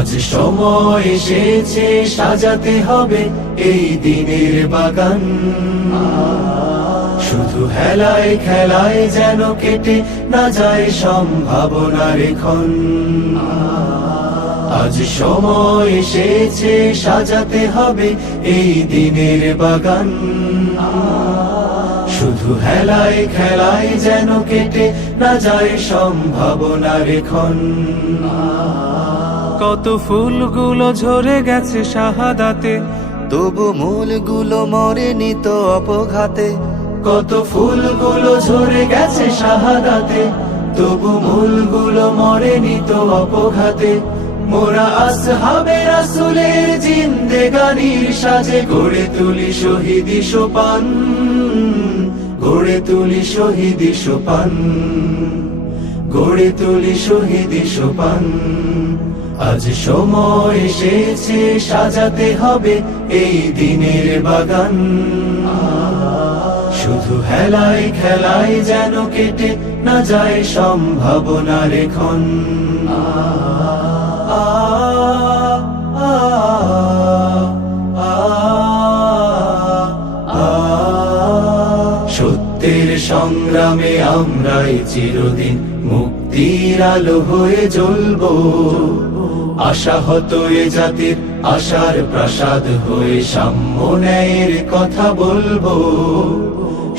আজ সময় এসেছে সাজাতে হবে এই দিনের বাগান। শুধু হেলায় খেলায় যেন কেটে না যায় সম্ভাবনার ক্ষণ। আজ সময় এসেছে সাজাতে হবে এই দিনের বাগান। শুধু হেলায় খেলায় যেন কেটে না যায় সম্ভাবনার ক্ষণ। কত ফুলগুলো ঝরে গেছে শাহাদাতে, তবু মূলগুলো মরেনি তো অপঘাতে। কত ফুলগুলো ঝরে গেছে শাহাদাতে, তবু মূলগুলো মরেনি তো অপঘাতে। মোরা আসহাবে রাসূলের জিন্দেগানির সাজে গড়ে তুলি শহীদি সোপান, গড়ে তুলি শহীদি সোপান, গড়ে তুলি শহীদি সোপান। আজ সময় এসেছে সাজাতে হবে এই দিনের বাগান। শুধু হেলায় খেলায় যেন কেটে না যায় সম্ভাবনার ক্ষণ। সত্যের সংগ্রামে আমরাই চিরদিন মুক্তির আলো হয়ে জ্বলবো। আশাহত এ জাতির আশার প্রাসাদ হয়ে সাম্য ন্যায়ের কথা বলবো।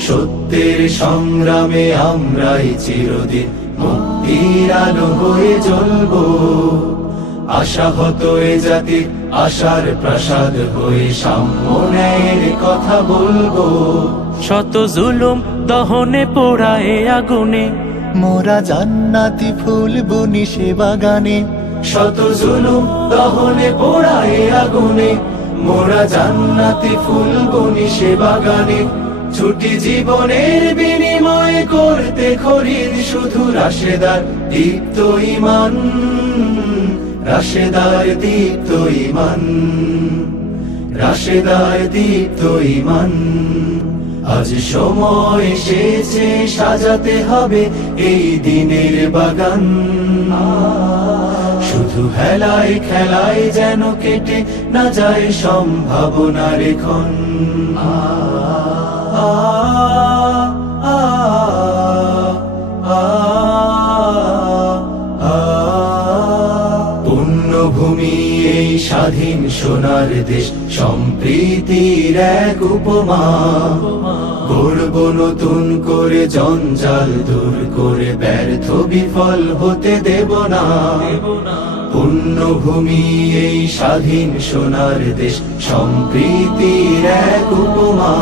সত্যের সংগ্রামে আমরাই চিরদিন মুক্তির আলো হয়ে জ্বলবো। আশাহত এ জাতির আশার প্রাসাদ হয়ে সাম্য ন্যায়ের কথা বলবো। শত জুলুম দহনে পোড়ায় আগুনে, মোরা জান্নাতি ফুল বুনি সে বাগানে। শত জুলুম দহনে পোড়ায় আগুনে, মোরা জান্নাতি ফুল বুনি সে বাগানে। ছুটি জীবনের বিনিময়ে করতে খরিদ শুধু রাশেদার দীপ্ত ঈমান, রাশেদার দীপ্ত ঈমান, রাশেদার দীপ্ত ঈমান। আজ সময় এসেছে সাজাতে হবে এই দিনের বাগান। শুধু হেলায় খেলায় যেন কেটে না যায় সম্ভাবনার ক্ষণ। পুণ্যভূমি এই স্বাধীন সোনার দেশ, সম্প্রীতির এক উপমা। গড়ব নতুন করে জঞ্জাল দূর করে, ব্যর্থ বিফল হতে দেব না। পুণ্যভূমি এই স্বাধীন সোনার দেশ, সম্প্রীতির এক উপমা।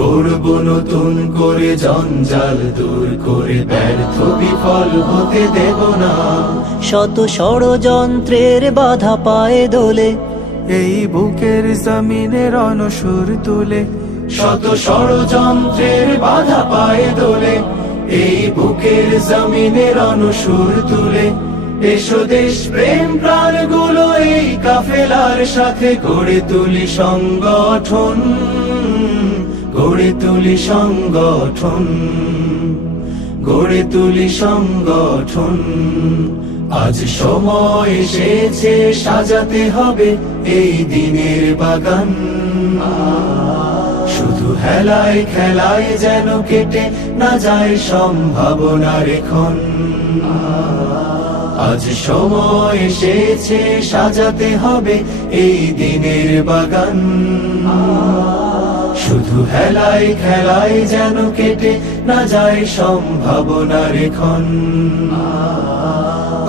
গড়ব নতুন করে জঞ্জাল দূর করে, ব্যর্থ বিফল হতে দেব না। শত ষড়যন্ত্রের বাধা পায়ে দোলে, এই বুকের জমিনের অনসুর তুলে। শত ষড়যন্ত্রের বাধা পায়ে দোলে, এই বুকের জমিনের অনুসুর তুলে। এসো দেশ প্রেম প্রাণগুলো এই কাফেলার সাথে গড়ে তুলি সংগঠন, গড়ে তুলি সংগঠন, গড়ে তুলি সংগঠন। আজ সময় এসেছে সাজাতে হবে এই দিনের বাগান। শুধু হেলায় খেলায় যেন কেটে না যায় সম্ভাবনার ক্ষণ। আজ সময় এসেছে সাজাতে হবে এই দিনের বাগান। শুধু হেলায় খেলায় যেন কেটে না যায় সম্ভাবনার ক্ষণ।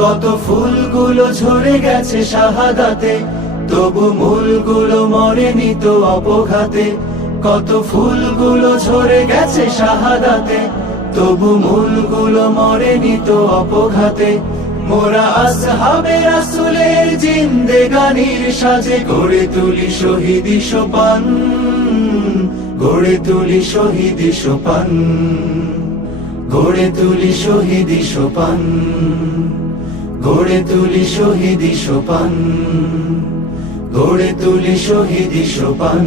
কত ফুলগুলো ঝরে গেছে শাহাদাতে, তবু মূলগুলো মরেনি তো অপঘাতে। কত ফুলগুলো ঝরে গেছে শাহাদাতে, তবু মূলগুলো মরেনি তো অপঘাতে। মোরা আসহাবে রাসূলের জিন্দেগানির সাজে গড়ে তুলি শহীদি সোপান, গড়ে তুলি শহীদি সোপান, গড়ে তুলি শহীদি সোপান, গড়ে তুলি শহীদি সোপান, গড়ে তুলি শহীদি সোপান।